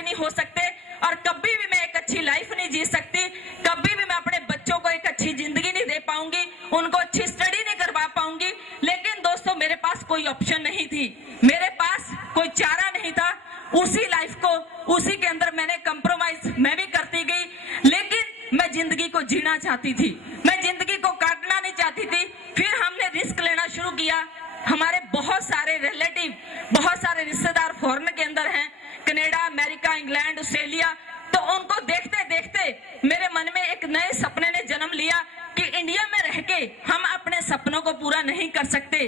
बेटे नहीं हो सकते और कभी भी मैं एक अच्छी लाइफ नहीं जी सकती, कभी भी मैं अपने बच्चों को एक अच्छी जिंदगी नहीं दे पाऊंगी, उनको अच्छी स्टडी नहीं करवा पाऊंगी। लेकिन दोस्तों मेरे पास कोई ऑप्शन नहीं थी, मेरे पास कोई चारा नहीं था। उसी लाइफ को, उसी के अंदर मैंने कंप्रोमाइज मैं भी करती गई, लेकिन मैं जिंदगी को जीना चाहती थी, मैं जिंदगी को काटना नहीं चाहती थी। फिर हमने रिस्क लेना शुरू किया। हमारे बहुत सारे रिलेटिव, बहुत सारे रिश्तेदार फॉरेन के अंदर हैं, कनाडा, अमेरिका, इंग्लैंड, ऑस्ट्रेलिया। तो उनको देखते देखते मेरे मन में एक नए सपने ने जन्म लिया कि इंडिया में रह के हम अपने सपनों को पूरा नहीं कर सकते।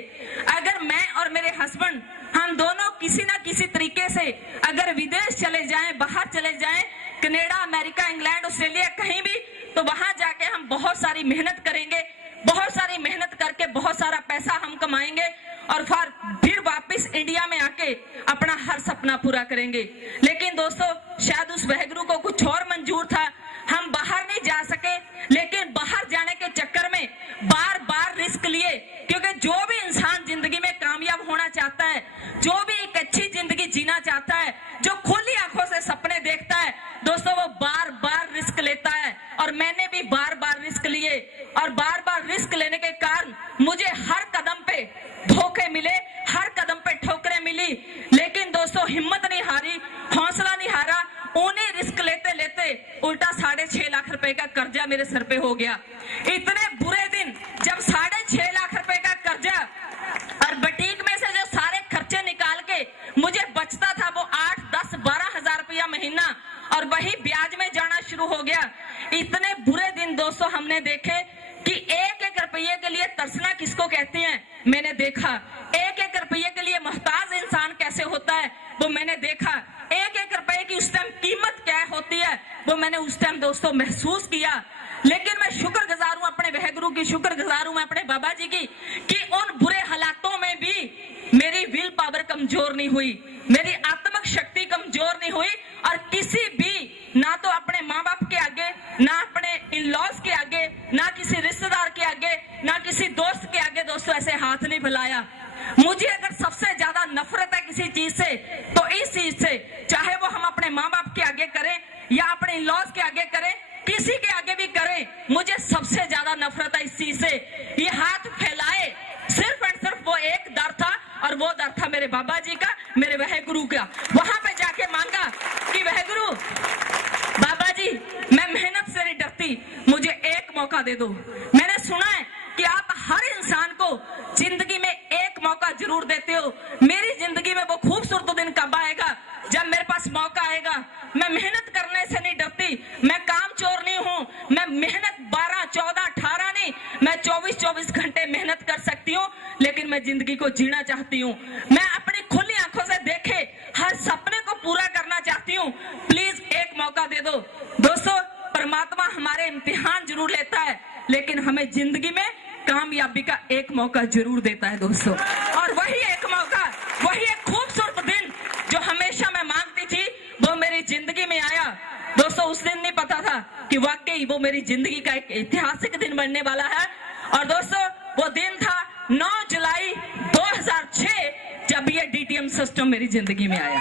अगर मैं और मेरे हस्बैंड हम दोनों किसी ना किसी तरीके से अगर विदेश चले जाएं, बाहर चले जाएं, कनाडा, अमेरिका, इंग्लैंड, ऑस्ट्रेलिया, कहीं भी, तो वहां जाके हम बहुत सारी मेहनत करेंगे, बहुत सारी मेहनत करके बहुत सारा पैसा हम कमाएंगे और फिर वापस इंडिया में आके अपना हर सपना पूरा करेंगे। लेकिन दोस्तों शायद उस वाहिगुरु को कुछ और मंजूर था, हम बाहर नहीं जा सके। लेकिन बाहर जाने के चक्कर में बार बार रिस्क लिए, क्योंकि जो भी इंसान जिंदगी में कामयाब होना चाहता है, जो भी एक अच्छी जिंदगी जीना चाहता है, जो खुली आंखों से सपने देखता है, दोस्तों वो बार बार रिस्क लेता है। और मैंने भी बार बार रिस्क लिए और बार बार रिस्क लेने के कारण मुझे हर कदम पे धोखे मिले, हर कदम पे ठोकरें मिली। लेकिन दोस्तों हिम्मत नहीं हारी, हौसला नहीं हारा। उन्हें रिस्क लेते लेते उल्टा 6.5 लाख रुपए का कर्जा मेरे सर पे हो गया। इतने बुरे दिन जब 6.5 लाख रुपए का कर्जा और बुटीक में से जो सारे खर्चे निकाल के मुझे बचता था वो 8, 10, 12 हजार रुपया महीना, और वही ब्याज में जाना शुरू हो गया। इतने बुरे दिन दोस्तों हमने देखे कि एक एक रुपये के लिए तरसना किसको कहते हैं मैंने देखा। एक एक रुपये के लिए मोहताज इंसान कैसे होता है वो मैंने देखा। एक एक रुपए की उस टाइम कीमत क्या होती है वो मैंने उस टाइम दोस्तों महसूस किया। लेकिन मैं शुक्रगुजार हूं अपने वाहिगुरु की, शुक्रगुजार हूं मैं अपने बाबा जी की कि उन बुरे हालातों में भी मेरी विल पावर कमजोर नहीं हुई, मेरी आत्मिक शक्ति कमजोर नहीं हुई। और किसी भी, ना तो अपने माँ बाप के आगे, ना अपने इन लॉज के आगे, ना किसी रिश्तेदार के आगे, ना किसी दोस्त के आगे दोस्तों ऐसे हाथ नहीं फैलाया। मुझे अगर सबसे ज्यादा नफरत है किसी चीज से तो इस चीज से, चाहे वो हम अपने माँ बाप के आगे करें या अपने इन लॉज के आगे करें, किसी के आगे भी करें, मुझे सबसे ज्यादा नफरत है इस चीज से। ये हाथ फैलाए सिर्फ और सिर्फ वो एक डर था, और वो डर था मेरे बाबा जी का, मेरे वाहिगुरु का। वहां पे जाके मांगा कि वाहिगुरु बाबा जी मैं मेहनत से नहीं डरती, मुझे एक मौका दे दो। मैंने सुना है कि आप हर इंसान को जिंदगी में एक मौका जरूर देते हो। मेरी जिंदगी में वो खूबसूरत दिन कब आएगा जब मेरे पास मौका आएगा। मैं मेहनत करने से नहीं डरती, मैं काम चोर नहीं हूँ, मैं मेहनत 12, 14, 18 नहीं, मैं 24 घंटे मेहनत कर सकती हूँ। लेकिन मैं जिंदगी को जीना चाहती हूँ, मैं अपनी खुली आंखों से देखे हर सपने को पूरा करना चाहती हूँ। प्लीज एक मौका दे दो। दोस्तों परमात्मा हमारे इम्तिहान जरूर लेता है, लेकिन हमें जिंदगी में कामयाबी का एक मौका जरूर देता है दोस्तों। और वही एक मौका, वही एक खूबसूरत दिन जो हमेशा मैं मांगती थी, वो मेरी जिंदगी में आया। दोस्तों उस दिन नहीं पता था कि वाकई वो मेरी जिंदगी का एक ऐतिहासिक दिन बनने वाला है। और दोस्तों वो दिन था 9 जुलाई 2006 जब ये डीटीएम सिस्टम मेरी जिंदगी में आया।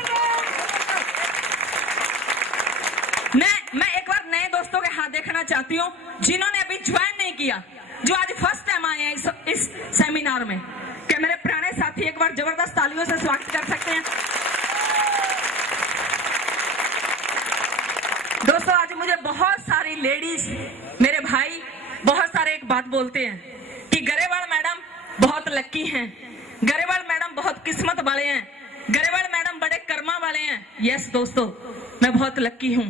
मैं एक बार नए दोस्तों के हाथ देखना चाहती हूँ जिन्होंने अभी ज्वाइन नहीं किया, जो आज फर्स्ट टाइम आए हैं इस सेमिनार में। क्या मेरे पुराने साथी एक बार जबरदस्त तालियों से स्वागत कर सकते हैं? दोस्तों आज मुझे बहुत सारी लेडीज, मेरे भाई बहुत सारे एक बात बोलते हैं कि गरेवाल मैडम बहुत लकी हैं, गरेवाल मैडम बहुत किस्मत वाले हैं, गरेवाल मैडम बड़े कर्मा वाले हैं। यस दोस्तों मैं बहुत लकी हूँ,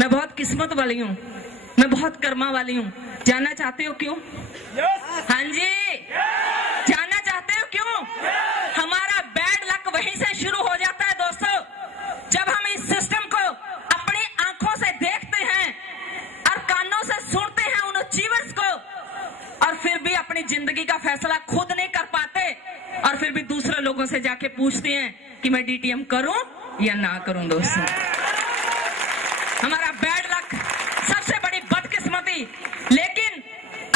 मैं बहुत किस्मत वाली हूँ, मैं बहुत कर्मा वाली हूँ। जानना चाहते हो क्यों? हाँ जी, जानना चाहते हो क्यों? हमारा बैड लक वहीं से शुरू हो जाता है दोस्तों, जब हम इस सिस्टम को अपनी आंखों से देखते हैं और कानों से सुनते हैं उन अचीवर्स को, और फिर भी अपनी जिंदगी का फैसला खुद नहीं कर पाते, और फिर भी दूसरे लोगों से जाके पूछते हैं कि मैं डीटीएम करूं या ना करूं। दोस्तों हमारा बैड लक, सबसे बड़ी बदकिस्मती। लेकिन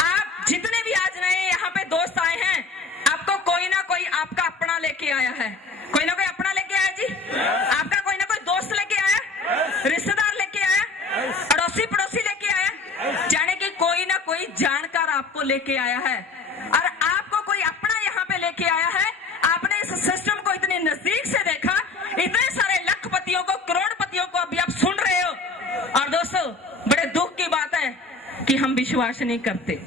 आप जितने भी आज नए यहाँ पे दोस्त आए हैं, आपको कोई ना कोई आपका अपना लेके आया है, कोई ना कोई अपना लेके आया जी, आपका कोई ना कोई दोस्त लेके आया। लेके आया है और आपको कोई अपना यहाँ पे लेके आया है। आपने इस सिस्टम को इतनी नजदीक से देखा, इतने सारे लखपतियों को, करोड़पतियों को अभी आप सुन रहे हो। और दोस्तों, बड़े दुख की बात है कि हम विश्वास नहीं करते,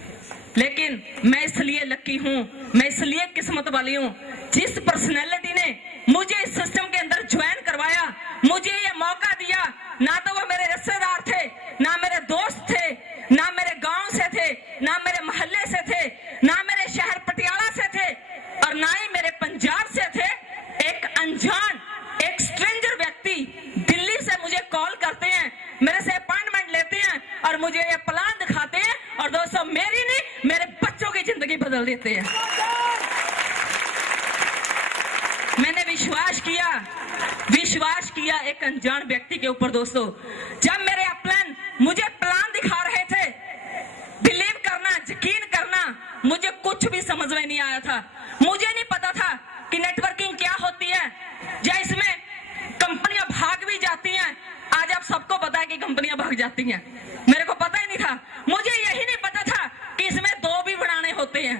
लेकिन मैं इसलिए लकी हूं, मैं इसलिए किस्मत वाली हूं, जिस पर्सनैलिटी ने मुझे इस सिस्टम के अंदर ज्वाइन करवाया, मुझे ये मौका दिया। ना तो वो मेरे रिश्तेदार थे, ना मेरे दोस्त थे, ना मेरे गांव से थे, ना मेरे मोहल्ले से थे, ना मेरे शहर पटियाला से थे, और ना ही मेरे पंजाब से थे। एक अनजान, एक स्ट्रेंजर व्यक्ति दिल्ली से मुझे कॉल करते हैं, मेरे से अपॉइंटमेंट लेते हैं और मुझे ये प्लान दिखाते हैं, और दोस्तों मेरी नहीं, मेरे बच्चों की जिंदगी बदल देते हैं। मैंने विश्वास किया एक अनजान व्यक्ति के ऊपर। दोस्तों, जब मेरे अपलाइन मुझे प्लान दिखा रहे थे, बिलीव करना, यकीन करना, मुझे कुछ भी समझ में नहीं आया था। मुझे नहीं पता था कि नेटवर्किंग क्या होती है, या इसमें कंपनियां भाग भी जाती हैं। आज आप सबको पता है कि कंपनियां भाग जाती हैं, मेरे को पता ही नहीं था। मुझे यही नहीं पता था कि इसमें 2 भी बनाने होते हैं।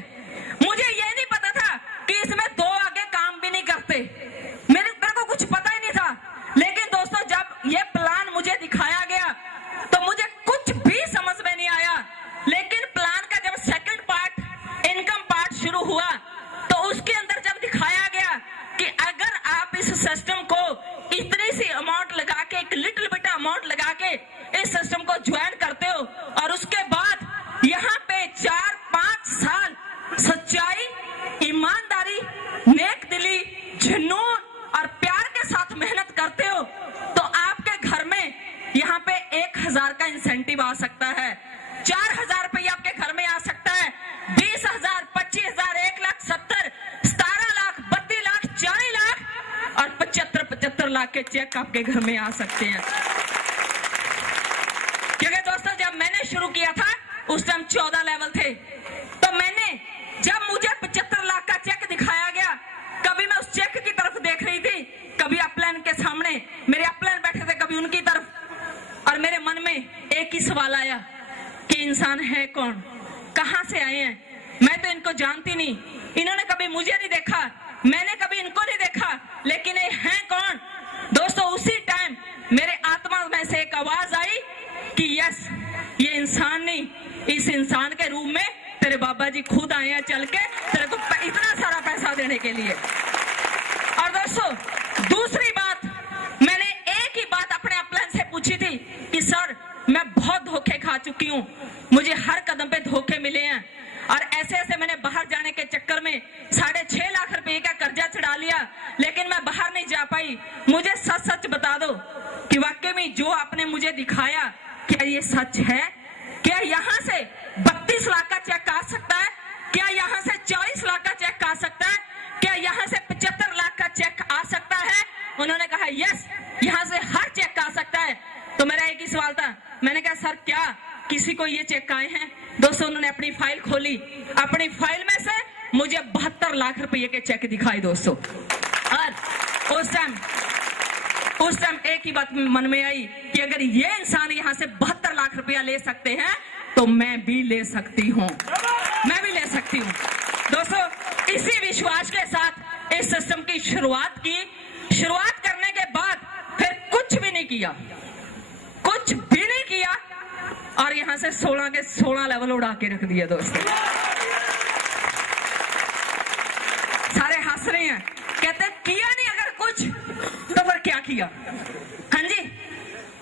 मुझे यही नहीं पता था कि इसमें 2 आगे काम भी नहीं करते। मेरे को कुछ पता ही नहीं था। लेकिन दोस्तों, जब ये प्लान मुझे दिखाया गया तो मुझे कुछ भी समझ में नहीं आया। लेकिन प्लान का जब सेकंड पार्ट, इनकम पार्ट शुरू हुआ, तो उसके अंदर जब दिखाया गया कि अगर आप इस सिस्टम को इतनी सी अमाउंट लगा के, एक लिटिल बिट अमाउंट लगा के इस सिस्टम को ज्वाइन करते हो, और उसके बाद यहाँ पे 4-5 साल सच्चाई, ईमानदारी, नेक दिली, जुनून और प्यार के साथ मेहनत करते हो, तो आपके घर में यहाँ पे 1000 का इंसेंटिव आ सकता है, 4000 रुपया आपके घर में आ सकता है, 20,000, 25,000, 1,70,000, 17 लाख, 32 लाख, 40 लाख और 75 लाख के चेक आपके घर में आ सकते हैं। क्योंकि दोस्तों, जब मैंने शुरू किया था उस टाइम 14 लेवल थे, तो मैंने जब मुझे 75 लाख का चेक दिखाया गया, कभी मैं उस चेक की तरफ देख रही थी, कभी अपलाइन के सामने मेरे अपलाइन बैठे थे, कभी उनकी तरफ, और मेरे मन में एक ही सवाल आया कि इंसान है कौन, कहां से आए हैं। मैं तो इनको जानती नहीं, इन्होंने कभी मुझे नहीं देखा, मैंने कभी इनको नहीं देखा, लेकिन ये हैं कौन। दोस्तों, उसी टाइम मेरे आत्मा में से एक आवाज आई कि यस, ये इंसान नहीं, इस इंसान के रूप में तेरे बाबा जी खुद आए हैं चल के तेरे को इतना सारा पैसा देने के लिए। और दोस्तों, दूसरी बात, मैंने एक ही बात अपने अपलाइन से पूछी थी कि सर, मैं बहुत धोखे खा चुकी हूँ, मुझे हर कदम पे धोखे मिले हैं, और ऐसे ऐसे मैंने बाहर जाने के चक्कर में 6.5 लाख रुपए का कर्जा चढ़ा लिया, लेकिन मैं बाहर नहीं जा पाई। मुझे सच सच बता दो कि वाकई में जो आपने मुझे दिखाया, क्या ये सच है? क्या यहाँ से 32 लाख का चेक आ सकता है? क्या यहाँ से 40 लाख का चेक आ सकता है? क्या यहाँ से 75 लाख का चेक आ सकता है? उन्होंने कहा यस, यहाँ से हर चेक आ सकता है। तो मेरा एक ही सवाल था, मैंने कहा सर, क्या किसी को ये चेक आए हैं? दोस्तों, उन्होंने अपनी फाइल खोली, अपनी फाइल में से मुझे 72 लाख रुपए के चेक दिखाई दोस्तों। और उस टाइम एक ही बात मन में आई कि अगर ये इंसान यहाँ से 72 लाख रुपया ले सकते हैं, तो मैं भी ले सकती हूँ, मैं भी ले सकती हूँ। दोस्तों, इसी विश्वास के साथ इस सिस्टम की शुरुआत की। शुरुआत करने के बाद फिर कुछ भी नहीं किया, कुछ भी नहीं किया, और यहाँ से 16 के 16 लेवल उड़ा के रख दिया। दोस्तों, सारे हंस रहे हैं, कहते किया नहीं अगर कुछ, तो फिर क्या किया? हाँ जी,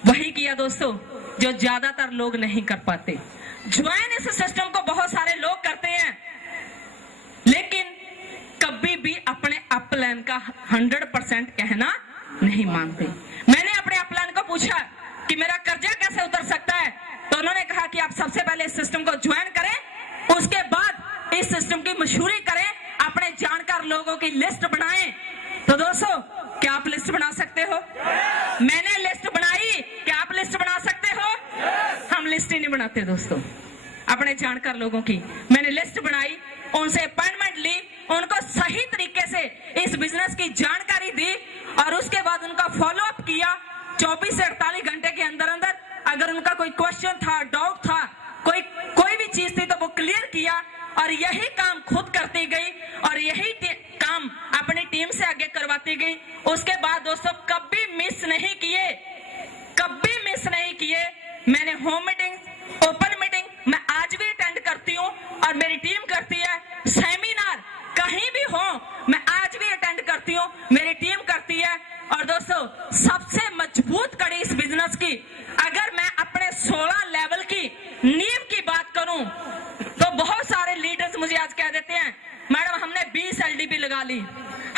वही किया दोस्तों जो ज्यादातर लोग नहीं कर पाते। ज्वाइन इस सिस्टम को बहुत सारे लोग करते हैं, लेकिन कभी भी अपने अपलाइन का 100% कहना नहीं मानते। मैंने अपने अपलाइन को पूछा कि मेरा कर्जा कैसे उतर सकता है, तो उन्होंने कहा कि आप सबसे पहले इस सिस्टम को ज्वाइन करें, उसके बाद इस सिस्टम की मशहूरी करें, अपने जानकार लोगों की लिस्ट बनाएं। तो दोस्तों, क्या आप लिस्ट बना सकते हो? मैंने लिस्ट बनाई, क्या आप लिस्ट बना सकते हो? हम लिस्ट ही नहीं बनाते दोस्तों, अपने जानकार लोगों की मैंने लिस्ट बनाई, उनसे अपॉइंटमेंट ली, उनको सही तरीके से इस बिजनेस की जानकारी दी, और उसके बाद उनका फॉलो अप किया। 24 से 48 घंटे के अंदर अंदर अगर उनका कोई क्वेश्चन था, डाउट था, कोई भी चीज थी, तो वो क्लियर किया। और यही काम खुद करती गई और यही काम अपनी टीम से आगे करवाती गई। उसके बाद दोस्तों कभी मिस नहीं किए मैंने होम मीटिंग, ओपन मीटिंग मैं आज भी अटेंड करती हूँ और मेरी टीम करती है। सेमिनार कहीं भी हो मैं आज भी अटेंड करती हूँ, मेरी टीम करती है। और दोस्तों सबसे मजबूत कड़ी इस बिजनेस की, अगर मैं अपने 16 लेवल की नींव की बात करूं तो बहुत सारे लीडर्स मुझे आज कह देते हैं मैडम हमने 20 LDP लगा ली,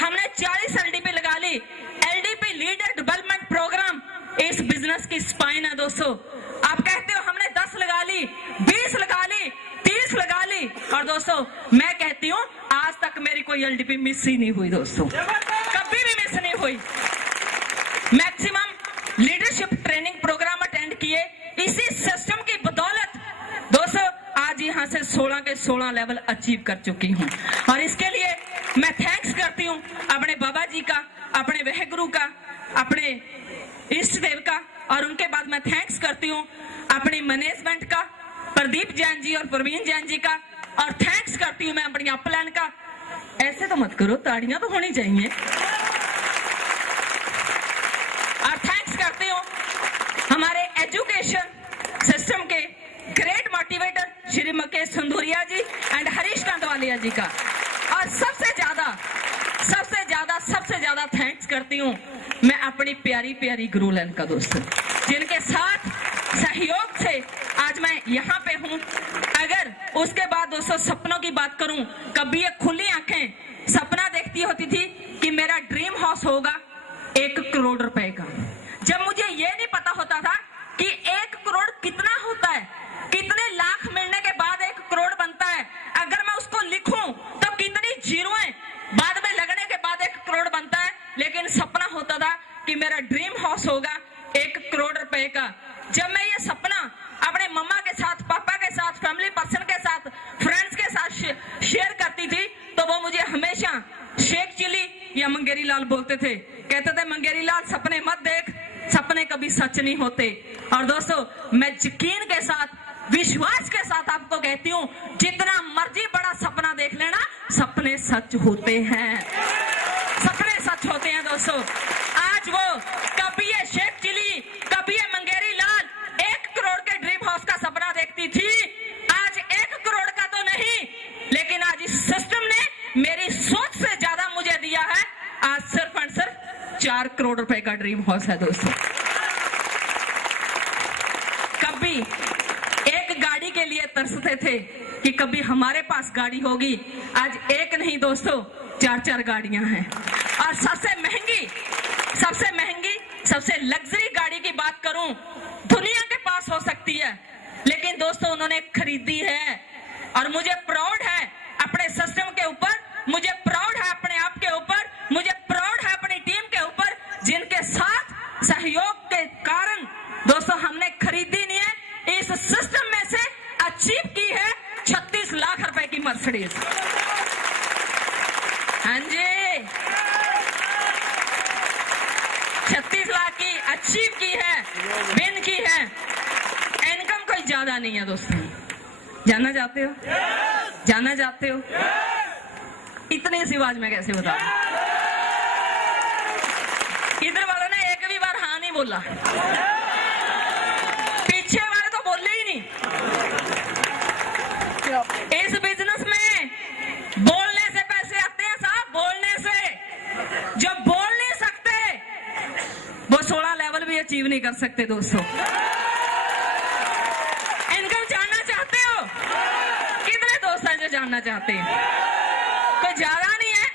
हमने 40 LDP लगा ली। LDP लीडर डेवलपमेंट प्रोग्राम इस बिजनेस की स्पाइन है दोस्तों। आप कहते हो हमने 10 लगा ली, 20 लगा ली, 30 लगा ली, और दोस्तों मैं कहती हूँ आज तक मेरी कोई LDP मिस ही नहीं हुई दोस्तों, कभी भी मिस नहीं हुई। Maximum leadership training programme attend किए, इसी सिस्टम की बदौलत दोस्तों आज यहाँ से 16 के 16 लेवल अचीव कर चुकी हूँ। और इसके लिए मैं थैंक्स करती हूँ अपने बाबा जी का, अपने वाहेगुरु का, अपने इष्ट देव का, और उनके बाद मैं थैंक्स करती हूँ अपनी मैनेजमेंट का, प्रदीप जैन जी और प्रवीण जैन जी का, और थैंक्स करती हूँ मैं अपनी अपलाइन का। ऐसे तो मत करो, ताड़ियां तो होनी चाहिए। और थैंक्स करती हूँ हमारे एजुकेशन सिस्टम के great motivator Shri Mukesh Sunduriya ji and Harish Kandwalia ji का। और सबसे ज्यादा थैंक्स करती हूँ मैं अपनी प्यारी प्यारी गुरुलैन का दोस्तों, जिनके साथ सहयोग से आज मैं यहाँ पे हूँ। अगर उसके बाद दोस्तों सपनों की बात करूं, कभी ये खुली आंखें सपना देखती होती थी कि मेरा ड्रीम हाउस होगा 1 करोड़ रुपए का। जब मुझे ये नहीं पता होता था कि 1 करोड़ कितना होता है, कितने लाख मिलने के बाद 1 करोड़ बनता है, अगर मैं उसको लिखूं तो कितनी जीरोएं बाद में लगने के बाद 1 करोड़ बनता है। लेकिन सपना होता था कि मेरा ड्रीम हाउस होगा 1 करोड़ रुपए का। जब मैं ये सपना अपने मम्मा के साथ, पापा के साथ, फैमिली पर्सन के साथ, फ्रेंड्स के साथ शेयर करती थी तो वो मुझे हमेशा शेख चिली या मंगेरी लाल बोलते थे, कहते थे मंगेरी लाल सपने मत देख, सपने कभी सच नहीं होते। और दोस्तों मैं यकीन के साथ, विश्वास के साथ आपको कहती हूँ जितना मर्जी बड़ा सपना देख लेना, सपने सच होते हैं, सपने सच होते हैं दोस्तों। आज वो कभी ये शेख चिली, कभी ये मंगेरी लाल 1 करोड़ के ड्रीम हाउस का सपना देखती थी, आज 1 करोड़ का तो नहीं, लेकिन आज इस सिस्टम ने मेरी सोच से ज्यादा मुझे दिया है। आज सिर्फ और सिर्फ 4 करोड़ रुपए का ड्रीम हाउस है दोस्तों। कभी एक गाड़ी के लिए तरसते थे कि कभी हमारे पास गाड़ी होगी, आज एक नहीं दोस्तों 4-4 गाड़ियां हैं। और सबसे महंगी, सबसे लग्जरी गाड़ी की बात करूं, दुनिया के पास हो सकती है, लेकिन दोस्तों उन्होंने खरीदी है। और मुझे प्राउड है अपने सिस्टम के ऊपर, मुझे प्राउड है अपने आप के ऊपर, मुझे प्राउड है अपनी टीम के ऊपर, जिनके साथ सहयोग के कारण दोस्तों हमने खरीदी नहीं है, इस सिस्टम में से अचीव की है 36 लाख रुपए की मर्सिडीज। हाँ जी, 36 लाख की अचीव की है, विन की है। इनकम कोई ज्यादा नहीं है दोस्तों, जानना चाहते हो? जानना चाहते हो? इतनी सी आवाज में कैसे बता? इधर वालों ने एक भी बार हाँ नहीं बोला, पीछे वाले तो बोले ही नहीं। इस बिजनेस में बोलने से पैसे आते हैं साहब, बोलने से। जो बोल नहीं सकते वो 16 लेवल भी अचीव नहीं कर सकते दोस्तों। इनकम जानना चाहते हो? कितने दोस्त हैं जो जानना चाहते हैं? कोई ज्यादा नहीं है,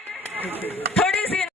थोड़ी